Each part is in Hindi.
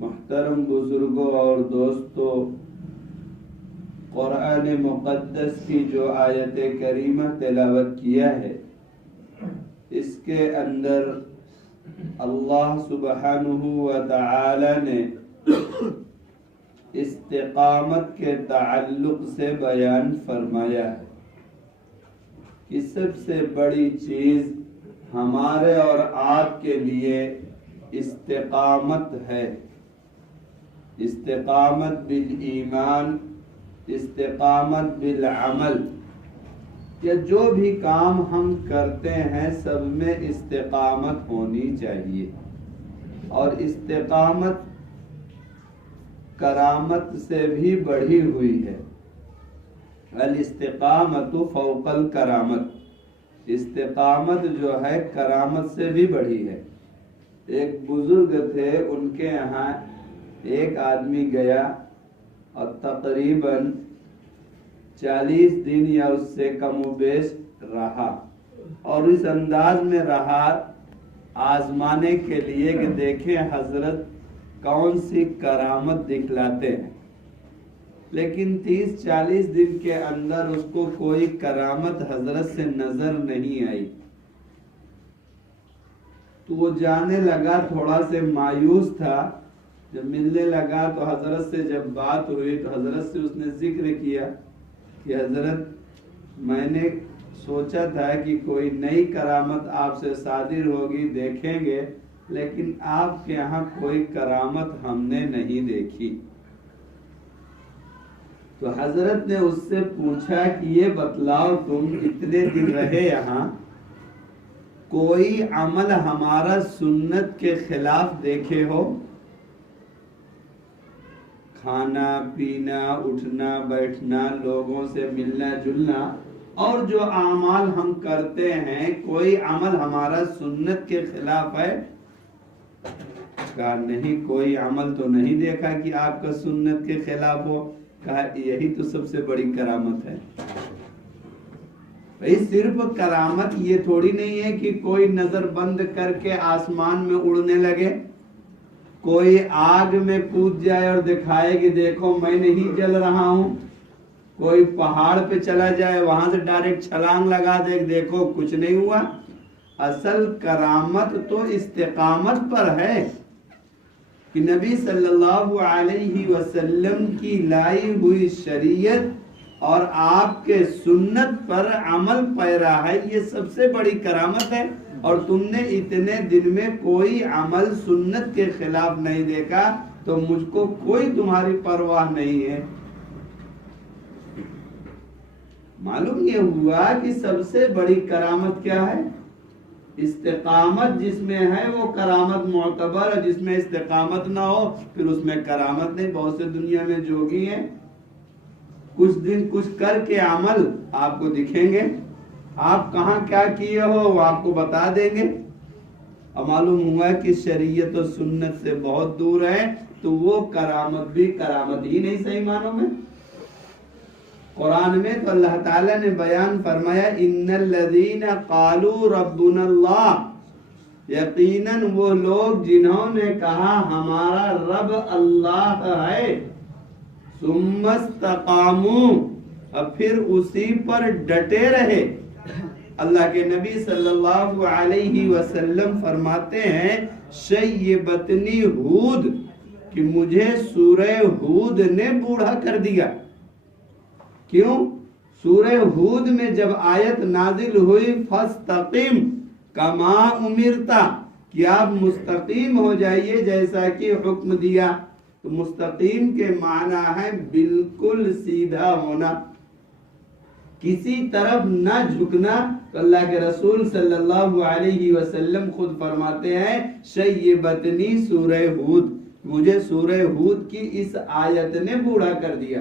मुहतरम बुजुर्गों और दोस्तों, कुरान मुक़द्दस की जो आयत करीमा तिलावत किया है, इसके अंदर अल्लाह सुब्हानहू व तआला ने इस्तिकामत के ताल्लुक से बयान फरमाया है कि सबसे बड़ी चीज हमारे और आपके लिए इस्तिकामत है। इस्तिकामत बिल ईमान, इस्तिकामत बिल अमल, या जो भी काम हम करते हैं सब में इस्तिकामत होनी चाहिए। और इस्तिकामत करामत से भी बढ़ी हुई है। अल इस्तिकामतु फौकल करामत, इस्तिकामत जो है करामत से भी बढ़ी है। एक बुजुर्ग थे, उनके यहाँ एक आदमी गया और तकरीबन 40 दिन या उससे कमोबेश रहा, और इस अंदाज में रहा आजमाने के लिए कि देखें हजरत कौन सी करामत दिखलाते हैं। लेकिन 30-40 दिन के अंदर उसको कोई करामत हजरत से नजर नहीं आई। तो वो जाने लगा, थोड़ा से मायूस था। जब मिलने लगा तो हजरत से जब बात हुई तो हजरत से उसने जिक्र किया कि हजरत, मैंने सोचा था कि कोई नई करामत आपसे सादिर होगी, देखेंगे, लेकिन आपके यहाँ कोई करामत हमने नहीं देखी। तो हजरत ने उससे पूछा कि ये बतलाओ, तुम इतने दिन रहे यहाँ, कोई अमल हमारा सुन्नत के खिलाफ देखे हो? खाना पीना, उठना बैठना, लोगों से मिलना जुलना, और जो अमाल हम करते हैं, कोई अमल हमारा सुन्नत के खिलाफ है? कहा नहीं, कोई अमल तो नहीं देखा कि आपका सुन्नत के खिलाफ हो। कहा यही तो सबसे बड़ी करामत है। भाई सिर्फ करामत ये थोड़ी नहीं है कि कोई नजर बंद करके आसमान में उड़ने लगे, कोई आग में कूद जाए और दिखाए कि देखो मैं नहीं जल रहा हूं, कोई पहाड़ पे चला जाए वहां से डायरेक्ट छलांग लगा दे, देखो कुछ नहीं हुआ। असल करामत तो इस्तिकामत पर है कि नबी सल्लल्लाहु अलैहि वसल्लम की लाई हुई शरीयत और आपके सुन्नत पर अमल पैरा है, ये सबसे बड़ी करामत है। और तुमने इतने दिन में कोई अमल सुन्नत के खिलाफ नहीं देखा, तो मुझको कोई तुम्हारी परवाह नहीं है। मालूम ये हुआ कि सबसे बड़ी करामत क्या है? इस्तिकामत जिसमें है वो करामत मोतबर है। जिसमें इस्तिकामत ना हो फिर उसमें करामत नहीं। बहुत से दुनिया में जोगी हैं, कुछ दिन कुछ करके अमल आपको दिखेंगे, आप कहाँ क्या किए हो वो आपको बता देंगे। अब मालूम हुआ कि शरीयत और सुन्नत से बहुत दूर है, तो वो करामत भी करामत ही नहीं सही मानो में। कुरान में तो अल्लाह ताला ने बयान फरमाया, इन्नल लज़ीना क़ालू रब्बुनल्लाह, यकीनन वो लोग जिन्होंने कहा हमारा रब अल्लाह है, सुम्मस्तकामू, और फिर उसी पर डटे रहे। अल्लाह के नबी सल्लल्लाहु अलैहि वसल्लम फरमाते हैं, शय्यबतनी हूद, कि मुझे सूरह हूद ने बूढ़ा कर दिया। क्यों? सूरह हूद में जब आयत नाजिल हुई, फस्तकीम कमा उमिरता, कि आप मुस्तकीम हो जाइए जैसा कि हुक्म दिया। तो मुस्तकीम के माना है बिल्कुल सीधा होना, किसी तरफ न झुकना। तो अल्लाह के रसूल सल्लल्लाहु अलैहि वसल्लम खुद फरमाते हैं, शय्यबतनी सूरह हूद, मुझे सूरह हूद की इस आयत ने बूढ़ा कर दिया।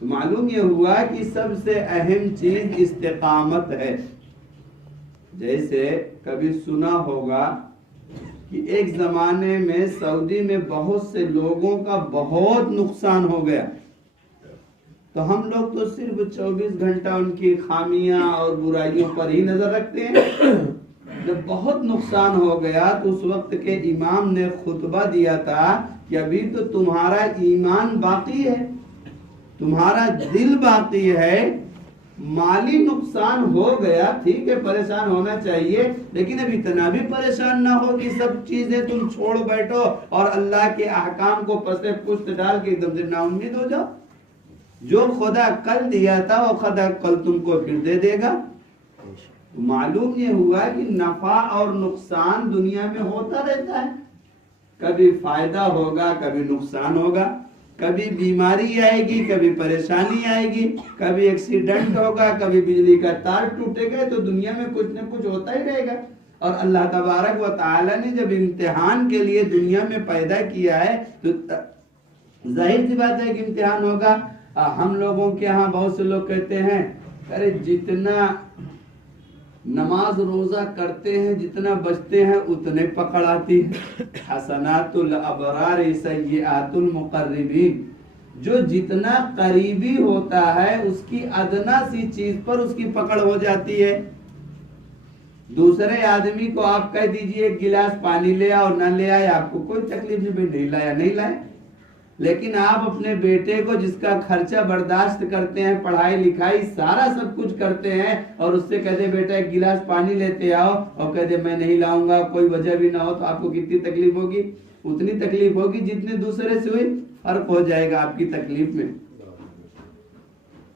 तो मालूम ये हुआ कि सबसे अहम चीज इस्तिकामत है। जैसे कभी सुना होगा कि एक जमाने में सऊदी में बहुत से लोगों का बहुत नुकसान हो गया, तो हम लोग तो सिर्फ 24 घंटा उनकी खामियां और बुराइयों पर ही नजर रखते हैं। जब बहुत नुकसान हो गया तो उस वक्त के इमाम ने खुतबा दिया था कि अभी तो तुम्हारा ईमान बाकी है, तुम्हारा दिल बाकी है, माली नुकसान हो गया, ठीक है परेशान होना चाहिए, लेकिन अब इतना भी परेशान ना हो कि सब चीजें तुम छोड़ बैठो और अल्लाह के अहकाम को पसे पुष्ट डाल के एकदम से नाउम्मीद हो जाओ। जो खुदा कल दिया था वो खुदा कल तुमको फिर दे देगा। तो मालूम ये हुआ कि नफा और नुकसान दुनिया में होता रहता है, कभी फायदा होगा कभी नुकसान होगा, कभी बीमारी आएगी कभी परेशानी आएगी, कभी एक्सीडेंट होगा, कभी बिजली का तार टूटेगा। तो दुनिया में कुछ न कुछ होता ही रहेगा। और अल्लाह तबारक व तआला ने जब इम्तिहान के लिए दुनिया में पैदा किया है तो जाहिर सी बात है कि इम्तिहान होगा। हम लोगों के यहाँ बहुत से लोग कहते हैं, अरे जितना नमाज रोजा करते हैं, जितना बचते हैं उतने पकड़ आती है। हसनातुल अबरार सय्यिआतुल मुकर्रबीन, जो जितना करीबी होता है उसकी अदना सी चीज पर उसकी पकड़ हो जाती है। दूसरे आदमी को आप कह दीजिए एक गिलास पानी ले आओ, ना ले आए आपको कोई तकलीफ नहीं, भाई नहीं लाया नहीं लाया। लेकिन आप अपने बेटे को जिसका खर्चा बर्दाश्त करते हैं, पढ़ाई लिखाई सारा सब कुछ करते हैं, और उससे कहते बेटा एक गिलास पानी लेते आओ, और कहते मैं नहीं लाऊंगा, कोई वजह भी ना हो, तो आपको कितनी तकलीफ होगी? उतनी तकलीफ होगी जितनी दूसरे से हुई, फर्क हो जाएगा आपकी तकलीफ में।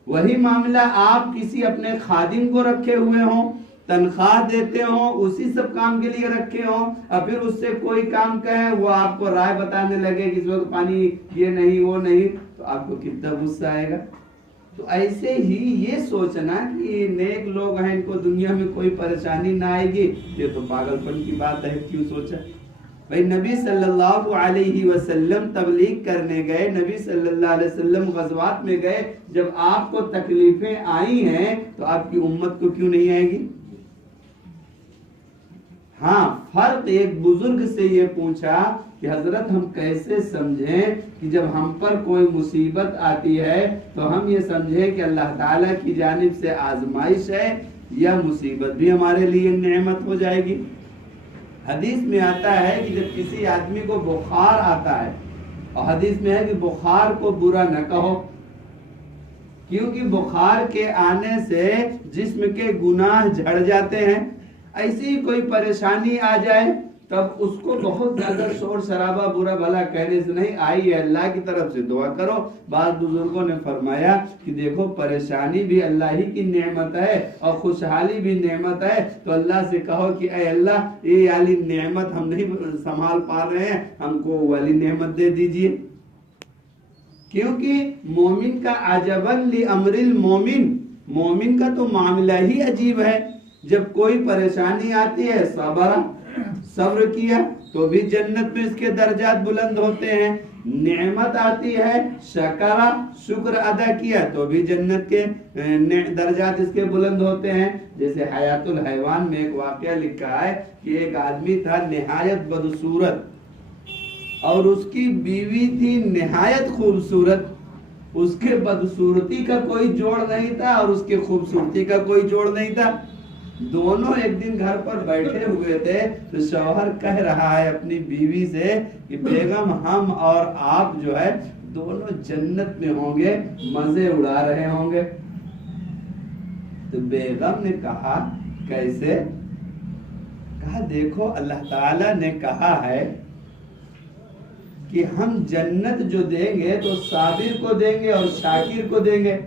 वही मामला आप किसी अपने खादिम को रखे हुए हो, तनख्वाह देते हो, उसी सब काम के लिए रखे हो, और फिर उससे कोई काम कहे वो आपको राय बताने लगे कि इस वक्त पानी ये नहीं वो नहीं, तो आपको कितना गुस्सा आएगा। तो ऐसे ही ये सोचना कि नेक लोग हैं, इनको दुनिया में कोई परेशानी ना आएगी, ये तो पागलपन की बात है। क्यों सोचा? भाई नबी सल्लल्लाहु अलैहि वसल्लम तबलीग करने गए, नबी सल्लल्लाहु अलैहि वसल्लम गज़वात में गए, जब आपको तकलीफें आई हैं तो आपकी उम्मत को क्यों नहीं आएगी? हाँ, फर्क एक बुजुर्ग से ये पूछा कि हजरत हम कैसे समझें कि जब हम पर कोई मुसीबत आती है तो हम ये समझें कि अल्लाह ताला की जानिब से आजमाइश है, या मुसीबत भी हमारे लिए नेमत हो जाएगी। हदीस में आता है कि जब किसी आदमी को बुखार आता है, और हदीस में है कि बुखार को बुरा न कहो, क्योंकि बुखार के आने से जिस्म के गुनाह झड़ जाते हैं। ऐसी ही कोई परेशानी आ जाए तब उसको बहुत ज्यादा शोर शराबा बुरा भला कहने से नहीं, आई है अल्लाह की तरफ से दुआ करो। बाद बुजुर्गों ने फरमाया कि देखो परेशानी भी अल्लाह ही की नेमत है और खुशहाली भी नेमत है, तो अल्लाह से कहो कि ऐ अल्लाह ये वाली नेमत हम नहीं संभाल पा रहे हैं, हमको वाली नेमत दे दीजिए। क्योंकि मोमिन का अजबन लि अमरिल मोमिन, मोमिन का तो मामला ही अजीब है। जब कोई परेशानी आती है सब्र किया तो भी जन्नत में इसके दर्जात बुलंद होते हैं, नेमत आती है, शकरा शुक्र अदा किया तो भी जन्नत के दर्जात इसके बुलंद होते हैं। जैसे हयातुल हैवान में एक वाकया लिखा है कि एक आदमी था निहायत बदसूरत और उसकी बीवी थी निहायत खूबसूरत। उसके बदसूरती का कोई जोड़ नहीं था और उसके खूबसूरती का कोई जोड़ नहीं था। दोनों एक दिन घर पर बैठे हुए थे तो शौहर कह रहा है अपनी बीवी से कि बेगम हम और आप जो है दोनों जन्नत में होंगे, मजे उड़ा रहे होंगे। तो बेगम ने कहा कैसे? कहा देखो अल्लाह ताला ने कहा है कि हम जन्नत जो देंगे तो साबिर को देंगे और शाकिर को देंगे।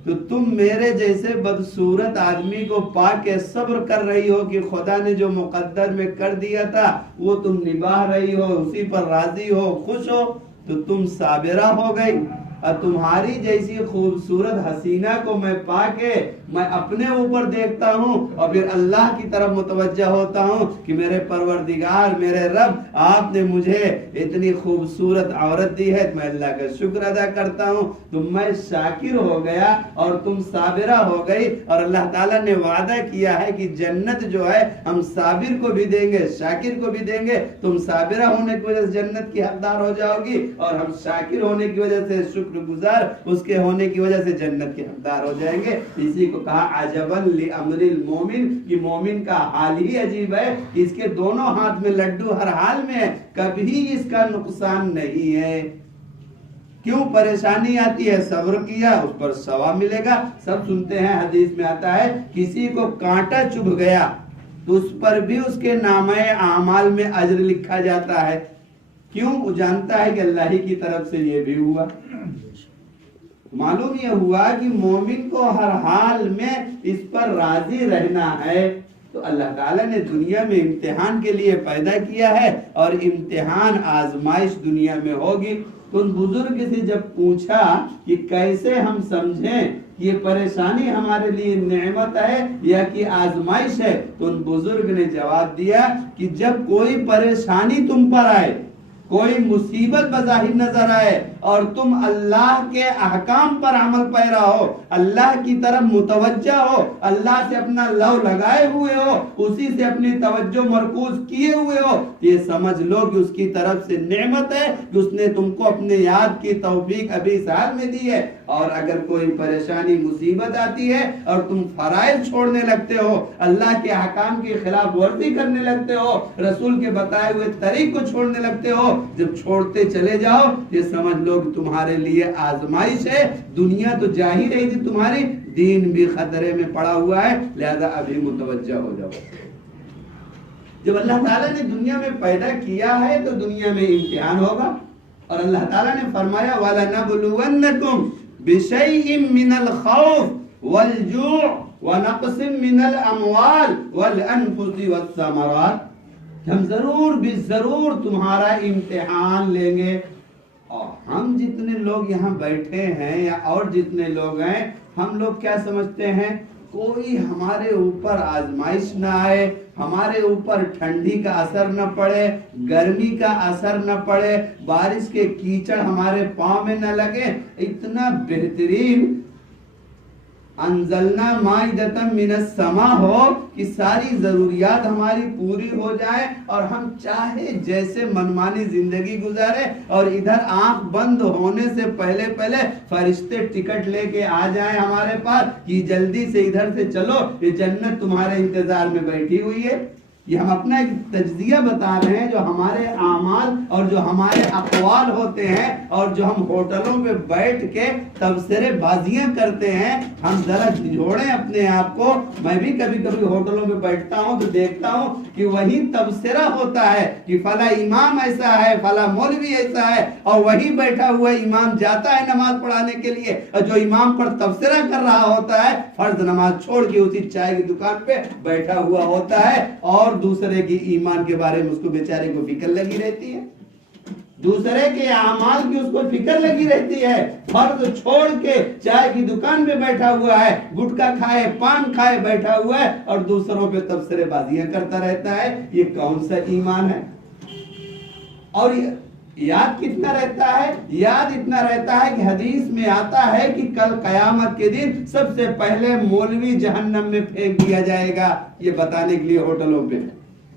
तो तुम मेरे जैसे बदसूरत आदमी को पाके सब्र कर रही हो कि खुदा ने जो मुकद्दर में कर दिया था वो तुम निभा रही हो, उसी पर राजी हो, खुश हो, तो तुम साबिरा हो गई। और तुम्हारी जैसी खूबसूरत हसीना को मैं पाके मैं अपने ऊपर देखता हूँ और फिर अल्लाह की तरफ मुतवज्जा होता हूँ कि मेरे परवरदिगार, मेरे रब, आपने मुझे इतनी खूबसूरत औरत दी है, मैं अल्लाह का शुक्र अदा करता हूँ। तो मैं शाकिर हो गया और तुम साबिरा हो गई। और अल्लाह ताला ने वादा किया है कि जन्नत जो है हम साबिर को भी देंगे, शाकिर को भी देंगे। तुम साबिरा होने की वजह से जन्नत की हकदार हो जाओगी और हम शाकिर होने की वजह से, शुक्रगुजार उसके होने की वजह से जन्नत के हकदार हो जाएंगे। इसी को कहा अजबन लि अमरिल मोमिन, कि मोमिन का हाल ही अजीब है, इसके दोनों हाथ में लड्डू हर हाल में है, कभी इसका नुकसान नहीं है। क्यों परेशानी आती है? सब्र किया उस पर सवाब मिलेगा। सब सुनते हैं, हदीस में आता है किसी को कांटा चुभ गया तो उस पर भी उसके नामे आमाल में अज्र लिखा जाता है। क्यों? वो जानता है कि अल्लाह ही की तरफ से ये भी हुआ। मालूम यह हुआ कि मोमिन को हर हाल में इस पर राजी रहना है। तो अल्लाह ताला ने दुनिया में इम्तिहान के लिए पैदा किया है और इम्तिहान आजमाइश दुनिया में होगी। तो उन बुजुर्ग से जब पूछा कि कैसे हम समझें ये परेशानी हमारे लिए नेमत है या कि आजमाइश है, तो उन बुजुर्ग ने जवाब दिया कि जब कोई परेशानी तुम पर आए, कोई मुसीबत बज़ाहिर नजर आए और तुम अल्लाह के अहकाम पर अमल पैरा हो, अल्लाह की तरफ मुतवज्जा हो, अल्लाह से अपना लव लगाए हुए हो, उसी से अपनी तवज्जो मरकूज किए हुए हो, ये समझ लो कि उसकी तरफ से नेमत है कि उसने तुमको अपने याद की तौफीक अभी इस हाल में दी है। और अगर कोई परेशानी मुसीबत आती है और तुम फराइज छोड़ने लगते हो, अल्लाह के अहकाम की खिलाफ वर्जी करने लगते हो, रसूल के बताए हुए तरीक को छोड़ने लगते हो, जब छोड़ते चले जाओ ये समझ लो कि तुम्हारे लिए आजमाइश है। दुनिया तो जा ही रही थी तुम्हारी, दीन भी खतरे में पड़ा हुआ है, लिहाजा अभी मुतवज्जा हो जाओ। जब अल्लाह ताला ने दुनिया में पैदा किया है तो दुनिया में इम्तिहान होगा। और अल्लाह ताला ने फरमाया वलनबलुवन्नकुम बिशैइन मिनल खौफ वल जू' व नक़सिम मिनल अमवाल वल अनफुसि वस्समरात, हम जरूर भी जरूर तुम्हारा इम्तिहान लेंगे। और हम जितने लोग यहाँ बैठे हैं या और जितने लोग हैं, हम लोग क्या समझते हैं? कोई हमारे ऊपर आजमाइश ना आए, हमारे ऊपर ठंडी का असर न पड़े, गर्मी का असर न पड़े, बारिश के कीचड़ हमारे पाँव में न लगे, इतना बेहतरीन अंजलना माइदतम मिनस समा हो कि सारी जरूरियात हमारी पूरी हो जाए और हम चाहे जैसे मनमानी जिंदगी गुजारे। और इधर आंख बंद होने से पहले पहले फरिश्ते टिकट लेके आ जाए हमारे पास कि जल्दी से इधर से चलो, ये जन्नत तुम्हारे इंतजार में बैठी हुई है। ये हम अपना एक तज्जिया बता रहे हैं, जो हमारे आमाल और जो हमारे अक़वाल होते हैं और जो हम होटलों में बैठ के तबसरे बाजियां करते हैं, हम जरा जोड़ें अपने आप को। मैं भी कभी कभी होटलों में बैठता हूं तो देखता हूं कि वही तबसरा होता है कि फला इमाम ऐसा है, फला मौलवी ऐसा है, और वही बैठा हुआ इमाम जाता है नमाज पढ़ाने के लिए, और जो इमाम पर तबसरा कर रहा होता है फर्ज नमाज छोड़ के उसी चाय की दुकान पे बैठा हुआ होता है और दूसरे की ईमान के बारे में उसको बेचारे को फिक्र लगी रहती है, दूसरे के अमाल की उसको फिक्र लगी रहती है। फर्ज छोड़ के चाय की दुकान पे बैठा हुआ है, गुटखा खाए पान खाए बैठा हुआ है और दूसरों पे तबसरेबाजियां करता रहता है। ये कौन सा ईमान है? और याद कितना रहता है? याद इतना रहता है कि हदीस में आता है कि कल कयामत के दिन सबसे पहले मौलवी जहन्नम में फेंक दिया जाएगा, ये बताने के लिए होटलों पे।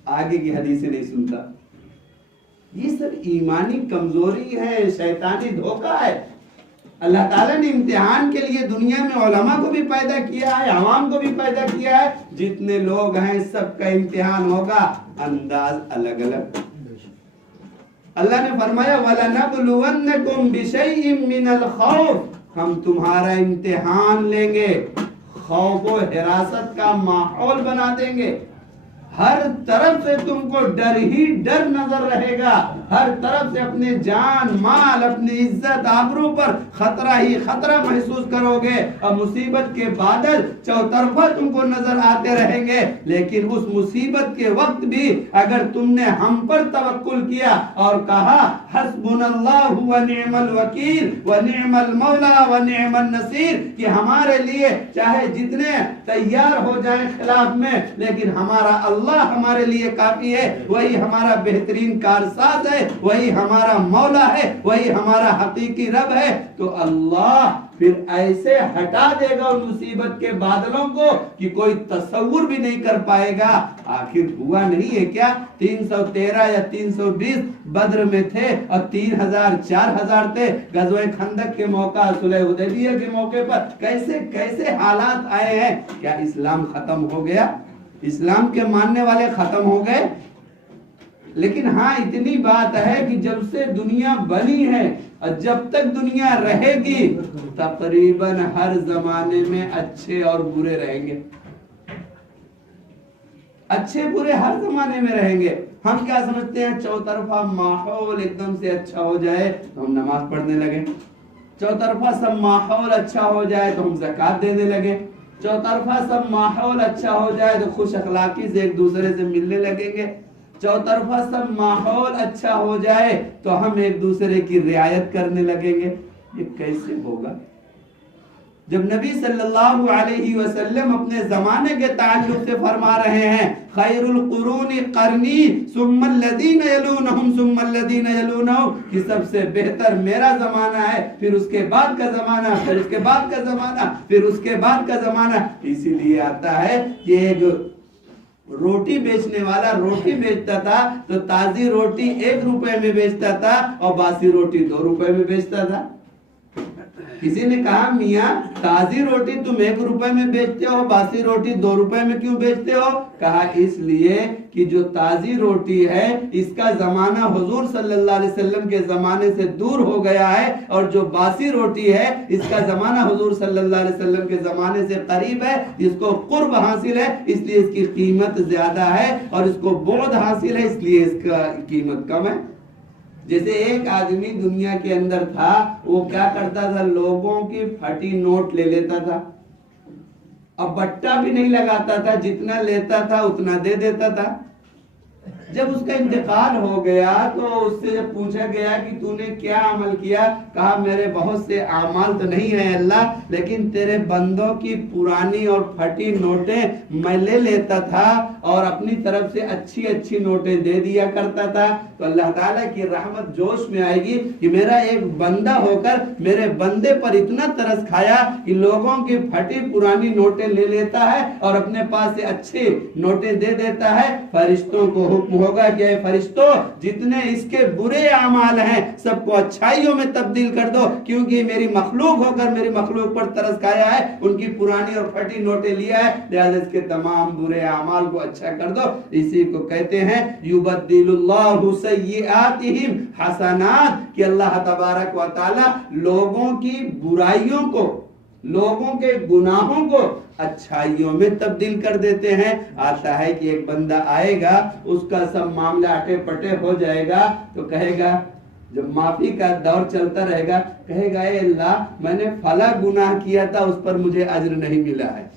आगे की हदीसें नहीं सुनता। ये सब ईमानी कमजोरी है, शैतानी धोखा है। अल्लाह ताला ने इम्तिहान के लिए दुनिया में उलमा को भी पैदा किया है, अवाम को भी पैदा किया है। जितने लोग हैं सबका इम्तिहान होगा, अंदाज अलग अलग। अल्लाह ने फरमाया वलनबलुवन्नकुम बिशैइन मिनल खौफ, हम तुम्हारा इम्तिहान लेंगे, खौफ व हिरासत का माहौल बना देंगे। हर तरफ से तुमको डर ही डर नजर रहेगा, हर तरफ से अपने जान माल अपनी इज्जत आबरू पर खतरा ही खतरा महसूस करोगे और मुसीबत के बादल चौतरफा तुमको नजर आते रहेंगे। लेकिन उस मुसीबत के वक्त भी अगर तुमने हम पर तवक्कुल किया और कहा हस्बुनल्लाहु व निअमल वकील व निअमल मौला व निअमन नसीर, कि हमारे लिए चाहे जितने तैयार हो जाए खिलाफ में, लेकिन हमारा अल्लाह हमारे लिए काफी है, वही हमारा बेहतरीन कारसाज है, वही हमारा मौला है, वही हमारा हकीकी रब है, तो अल्लाह फिर ऐसे हटा देगा उन मुसीबत के बादलों को कि कोई तसव्वुर भी नहीं कर पाएगा। आखिर हुआ नहीं है क्या? 313 या 320 बद्र में थे और 3000 4000 थे। गज़वे खंदक के मौका, सुलह हुदैबिया के मौके पर कैसे कैसे हालात आए हैं। क्या इस्लाम खत्म हो गया? इस्लाम के मानने वाले खत्म हो गए? लेकिन हाँ, इतनी बात है कि जब से दुनिया बनी है और जब तक दुनिया रहेगी तकरीबन हर जमाने में अच्छे और बुरे रहेंगे, अच्छे बुरे हर जमाने में रहेंगे। हम क्या समझते हैं, चौतरफा माहौल एकदम से अच्छा हो जाए तो हम नमाज पढ़ने लगे, चौतरफा सब माहौल अच्छा हो जाए तो हम ज़कात देने लगे, चौतरफा सब माहौल अच्छा हो जाए तो खुश अखलाकी से एक दूसरे से मिलने लगेंगे, चौतरफा सब माहौल अच्छा हो जाए तो हम एक दूसरे की रियायत करने लगेंगे। ये कैसे होगा? जब नबी सल्लल्लाहु अलैहि वसल्लम अपने जमाने के ताल्लुक से फरमा रहे हैं खैरुल कुरूनी करनी सुम्मल लदीन यलूनहुम सुम्मल लदीन यलूनहुम, कि सबसे बेहतर मेरा जमाना है, फिर उसके बाद का जमाना, फिर उसके बाद का जमाना, फिर उसके बाद का जमाना। इसीलिए आता है कि एक रोटी बेचने वाला रोटी बेचता था तो ताजी रोटी 1 रुपए में बेचता था और बासी रोटी 2 रुपए में बेचता था। किसी ने कहा मियाँ ताजी रोटी तुम 1 रुपए में बेचते हो, बासी रोटी 2 रुपए में क्यों बेचते हो? कहा इसलिए कि जो ताजी रोटी है इसका जमाना हुजूर सल्लल्लाहु अलैहि वसल्लम के जमाने से दूर हो गया है, और जो बासी रोटी है इसका जमाना हुजूर सल्लल्लाहु अलैहि वसल्लम के जमाने से करीब है, इसको कुर्ब हासिल है इसलिए इसकी कीमत ज्यादा है, और इसको बोध हासिल है इसलिए इसका कीमत कम है। जैसे एक आदमी दुनिया के अंदर था, वो क्या करता था, लोगों की फटी नोट ले लेता था, अब बट्टा भी नहीं लगाता था, जितना लेता था उतना दे देता था। जब उसका इंतकाल हो गया तो उससे जब पूछा गया कि तूने क्या अमल किया, कहा मेरे बहुत से अमाल तो नहीं है अल्लाह, लेकिन तेरे बंदों की पुरानी और फटी नोटें मैं ले लेता था और अपनी तरफ से अच्छी अच्छी नोटें दे दिया करता था। तो अल्लाह ताला की रहमत जोश में आएगी कि मेरा एक बंदा होकर मेरे बंदे पर इतना तरस खाया कि लोगों की फटी पुरानी नोटें ले लेता है और अपने पास से अच्छी नोटें दे देता है। फरिश्तों को हुक्म होगा कि फरिश्तों जितने इसके बुरे अमाल हैं सबको अच्छाइयों में तब्दील कर दो, क्योंकि मेरी मखलूक होकर मेरी मखलूक पर तरस खाया है, उनकी पुरानी और फटी नोटें लिया है, लिहाजा इसके तमाम बुरे अमाल को अच्छा कर दो। इसी को कहते हैं युबद्दिलुल्लाहु सय्यिआतिहिम हसनात, कि अल्लाह तबारक व तआला लोगों की बुराइयों को, लोगों के गुनाहों को अच्छाइयों में तब्दील कर देते हैं। आता है कि एक बंदा आएगा, उसका सब मामला अटे पटे हो जाएगा तो कहेगा, जब माफी का दौर चलता रहेगा, कहेगा ए अल्लाह मैंने फला गुनाह किया था उस पर मुझे अज्र नहीं मिला है।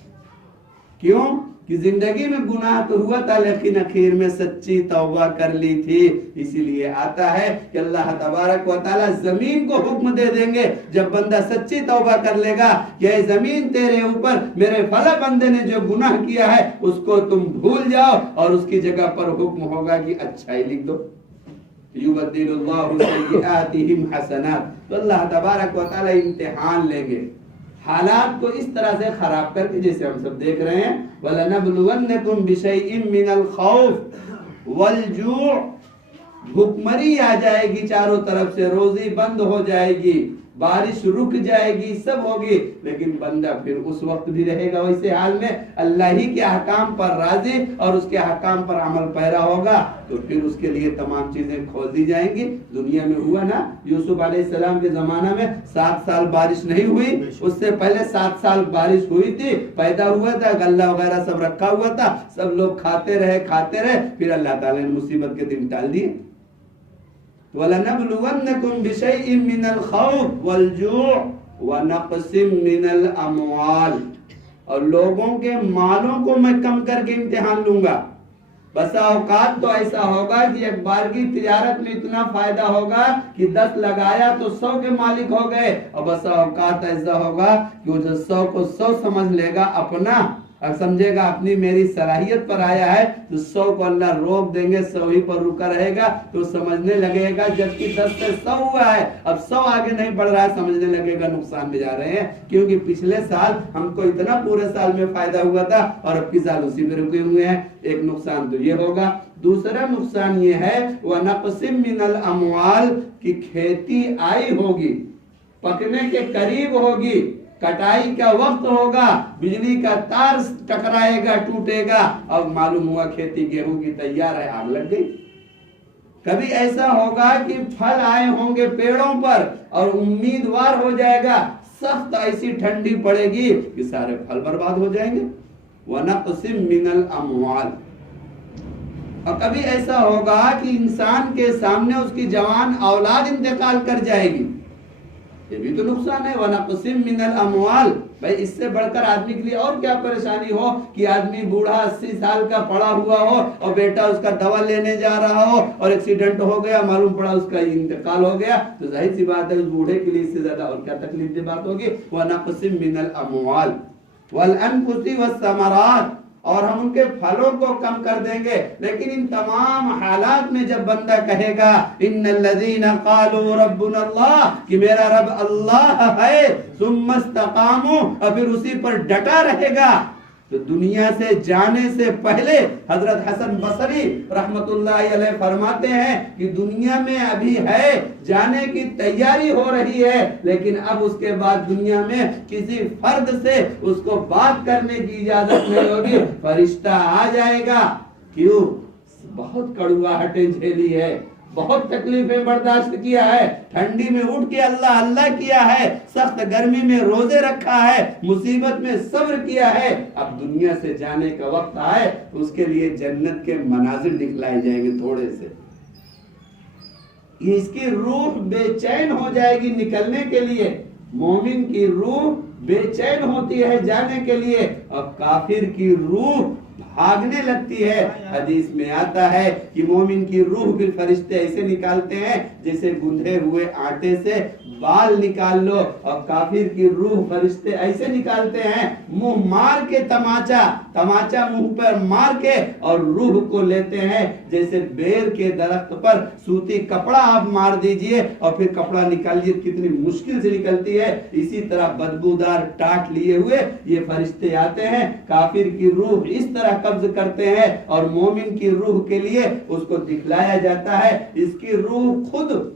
क्यों? कि जिंदगी में गुनाह तो हुआ था लेकिन आखिर में सच्ची तौबा कर ली थी। इसीलिए आता है कि अल्लाह तबारक व तआला जमीन को हुक्म दे देंगे, जब बंदा सच्ची तौबा कर लेगा कि ऐ जमीन तेरे ऊपर मेरे फला बंदे ने जो गुनाह किया है उसको तुम भूल जाओ, और उसकी जगह पर हुक्म होगा कि अच्छाई लिख दो। युबद्दिलुल्लाहु सय्यिआतिहिम हसनात। तो अल्लाह तबारक व तआला इम्तिहान लेंगे हालात को इस तरह से खराब करके, जैसे हम सब देख रहे हैं, वलनबलुवन्नकुम बिशैइन मिनल खौफ वल जू', भूखमरी आ जाएगी चारों तरफ से, रोजी बंद हो जाएगी, बारिश रुक जाएगी, सब होगी, लेकिन बंदा फिर उस वक्त भी रहेगा वैसे हाल में, अल्लाह ही के अहकाम पर राजी और उसके अहकाम पर अमल पैरा होगा, तो फिर उसके लिए तमाम चीजें खोल दी जाएंगी। दुनिया में हुआ ना, यूसुफ अलैहिस्सलाम के जमाना में 7 साल बारिश नहीं हुई, उससे पहले 7 साल बारिश हुई थी, पैदा हुआ था, गल्ला वगैरह सब रखा हुआ था, सब लोग खाते रहे, फिर अल्लाह ताला ने मुसीबत के दिन टाल दिए। वलनबलुवन्नकुम बिशैइन मिनल खौफ वल जू' व नक़सिम मिनल अमवाल, और लोगों के मालों को मैं कम करके इम्तिहान लूंगा। बसा औकात तो ऐसा होगा कि एक बार की तिजारत में इतना फायदा होगा कि 10 लगाया तो 100 के मालिक हो गए, और बसा औकात ऐसा होगा कि वो जो 100 को 100 समझ लेगा अपना और समझेगा अपनी मेरी सलाहियत पर आया है, तो 100 को अल्लाह रोक देंगे, 100 ही पर रुका रहेगा, तो समझने लगेगा जबकि 10 से 100 हुआ है, अब 100 आगे नहीं बढ़ रहा है, समझने लगेगा नुकसान में जा रहे हैं, क्योंकि पिछले साल हमको इतना पूरे साल में फायदा हुआ था और अब की साल उसी में रुके हुए हैं। एक नुकसान तो ये होगा। दूसरा नुकसान ये है वह नक़सिम मिनल अमवाल, की खेती आई होगी, पकने के करीब होगी, कटाई का वक्त होगा, बिजली का तार टकराएगा, टूटेगा, और मालूम हुआ खेती गेहूं की तैयार है, आग लग गई। कभी ऐसा होगा कि फल आए होंगे पेड़ों पर और उम्मीदवार हो जाएगा, सख्त ऐसी ठंडी पड़ेगी कि सारे फल बर्बाद हो जाएंगे। वनक़सिम मिनल अमवाल, और कभी ऐसा होगा कि इंसान के सामने उसकी जवान औलाद इंतकाल कर जाएगी, ये भी तो नुकसान है। वनक़सिम मिनल अमवाल, भाई इससे बढ़कर आदमी के लिए और क्या परेशानी हो कि आदमी बूढ़ा 80 साल का पड़ा हुआ हो और बेटा उसका दवा लेने जा रहा हो और एक्सीडेंट हो गया, मालूम पड़ा उसका इंतकाल हो गया, तो जाहिर सी बात है उस बूढ़े के लिए इससे ज्यादा और क्या तकलीफ की बात होगी। वनक़सिम मिनल अमवाल वल अनफुसी वस्समरात, और हम उनके फलों को कम कर देंगे। लेकिन इन तमाम हालात में जब बंदा कहेगा इन्नल्लज़ीना क़ालू रब्बुनल्लाह, कि मेरा रब अल्लाह है, सुम्मा इस्तक़ामू, और फिर उसी पर डटा रहेगा, तो दुनिया से जाने से पहले हजरत हसन बसरी रहमतुल्लाह अलैह फरमाते हैं कि दुनिया में अभी है, जाने की तैयारी हो रही है, लेकिन अब उसके बाद दुनिया में किसी फर्द से उसको बात करने की इजाजत नहीं होगी, फरिश्ता आ जाएगा। क्यों? बहुत कड़वाहटें झेली है, बहुत तकलीफें बर्दाश्त किया है, ठंडी में उठ के अल्लाह अल्लाह किया है, सख्त गर्मी में रोजे रखा है, मुसीबत में सब्र किया है, अब दुनिया से जाने का वक्त आए, उसके लिए जन्नत के मनाजिर दिखलाए जाएंगे थोड़े से, ये इसकी रूह बेचैन हो जाएगी निकलने के लिए। मोमिन की रूह बेचैन होती है जाने के लिए, और काफिर की रूह भागने लगती है। हदीस में आता है कि मोमिन की रूह फिर फरिश्ते ऐसे निकालते हैं जैसे गूंथे हुए आटे से बाल निकाल लो, और काफिर की रूह फरिश्ते ऐसे निकालते हैं मुंह मार के, तमाचा मुंह पर मार के, और रूह को लेते हैं जैसे बेर के दरख्त पर सूती कपड़ा आप मार दीजिए और फिर कपड़ा निकालिए, कितनी मुश्किल से निकलती है, इसी तरह बदबूदार टाट लिए हुए ये फरिश्ते आते हैं। काफिर की रूह इस तरह कब्ज करते हैं और मोमिन की रूह के लिए उसको दिखलाया जाता है, इसकी रूह खुद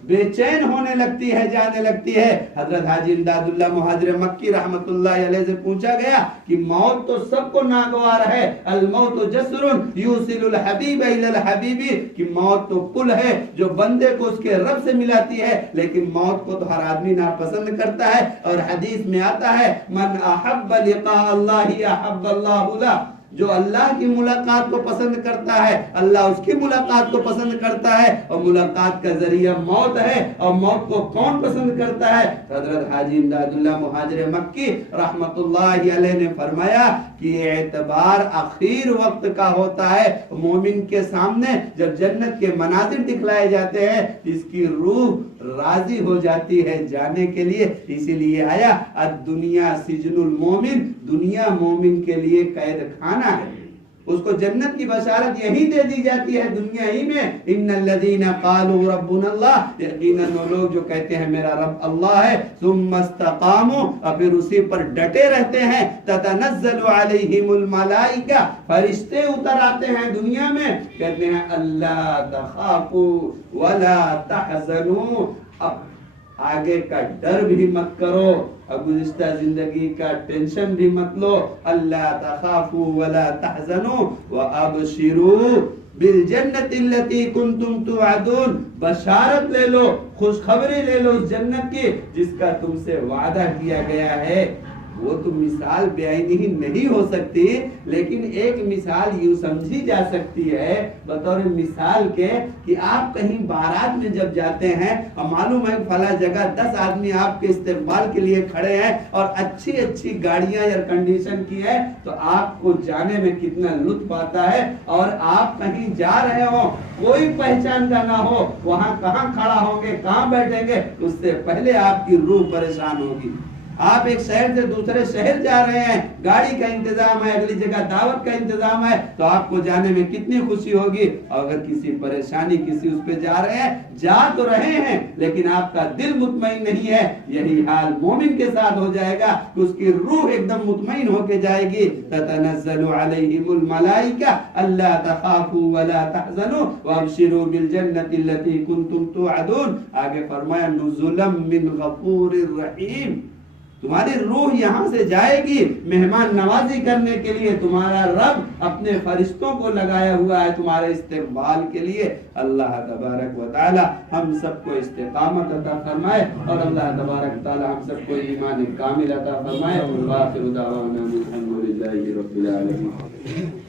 बेचैन होने लगती है, जाने लगती है। हजरत हाजी इमदादुल्लाह मुहाजिर मक्की रहमतुल्लाह अलैह से पूछा गया कि मौत तो सबको नागवार है, अल मौत जसरुन युसिलुल हबीब इलल हबीबी, कि मौत तो पुल है जो बंदे को उसके रब से मिलाती है, लेकिन मौत को तो हर आदमी नापसंद करता है। और हदीस में आता है मन अहब्ब लिक़ा अल्लाहि अहब्बल्लाहु ला, जो अल्लाह की मुलाकात को पसंद करता है अल्लाह उसकी मुलाकात को पसंद करता है, और मुलाकात का जरिया मौत है, और मौत को कौन पसंद करता है? हजरत हाजी इमदादुल्लाह मुहाजिर मक्की रहमतुल्लाह अलैह ने फरमाया कि एतबार आखिर वक्त का होता है। मोमिन के सामने जब जन्नत के मनाजिर दिखलाए जाते हैं, इसकी रूह राजी हो जाती है जाने के लिए। इसीलिए आया अद दुनिया सिजनुल मोमिन, दुनिया मोमिन के लिए कैद खाना है, उसको जन्नत की बशारत यही दे दी जाती है दुनिया ही में। इन्नल्लज़ीना क़ालू रब्बुनल्लाह, यकीनन वो लोग जो कहते हैं मेरा रब अल्लाह है, सुम्मा इस्तक़ामू, और फिर उसी पर डटे रहते हैं, ततनज़्ज़लु अलैहिमुल मलाइका, फरिश्ते उतर आते हैं दुनिया में, कहते हैं अल्ला तख़ाफू वला तहज़नू, अब आगे का डर भी मत करो, अब गुज़िश्ता जिंदगी का टेंशन भी मत लो। अल्ला तख़ाफू वला तहज़नू व अबशिरू बिल जन्नति लती कुंतुम तुअदून, बशारत ले लो, खुशखबरी ले लो उस जन्नत की जिसका तुमसे वादा किया गया है। वो तो मिसाल बेआईनी ही नहीं हो सकती, लेकिन एक मिसाल यूं समझी जा सकती है बतौर मिसाल के कि आप कहीं बारात में जब जाते हैं और मालूम है फला जगह 10 आदमी आपके इस्तेकबाल के लिए खड़े हैं और अच्छी अच्छी गाड़ियां एयर कंडीशन की है, तो आपको जाने में कितना लुत्फ आता है। और आप कहीं जा रहे हो, कोई पहचान का ना हो, वहां कहाँ खड़ा होंगे, कहाँ बैठेंगे, उससे पहले आपकी रूह परेशान होगी। आप एक शहर से दूसरे शहर जा रहे हैं, गाड़ी का इंतजाम है, अगली जगह दावत का इंतजाम है, तो आपको जाने में कितनी खुशी होगी। और अगर किसी परेशानी किसी उस पे जा रहे हैं, जा तो रहे हैं लेकिन आपका दिल मुतमईन नहीं है, यही हाल मोमिन के साथ हो जाएगा कि उसकी रूह एकदम मुतमईन होके जाएगी। ततनज़्ज़लु अलैहिमुल मलाइका अल्ला तख़ाफू वला तहज़नू वअबशिरू बिल जन्नति लती कुंतुम तुअदून। आगे फरमाया नुज़ुलम मिन गफूरिर रहीम, तुम्हारी रूह यहाँ से जाएगी मेहमान नवाजी करने के लिए, तुम्हारा रब अपने फरिश्तों को लगाया हुआ है तुम्हारे इस्तेकबाल के लिए। अल्लाह तबारक व तआला हम सबको इस्तिकामत अता फरमाए और अल्लाह तबारक व तआला हम सबको ईमान कामिल अता फरमाए। व आखिरु दावाना अल्हम्दुलिल्लाहि रब्बिल आलमीन।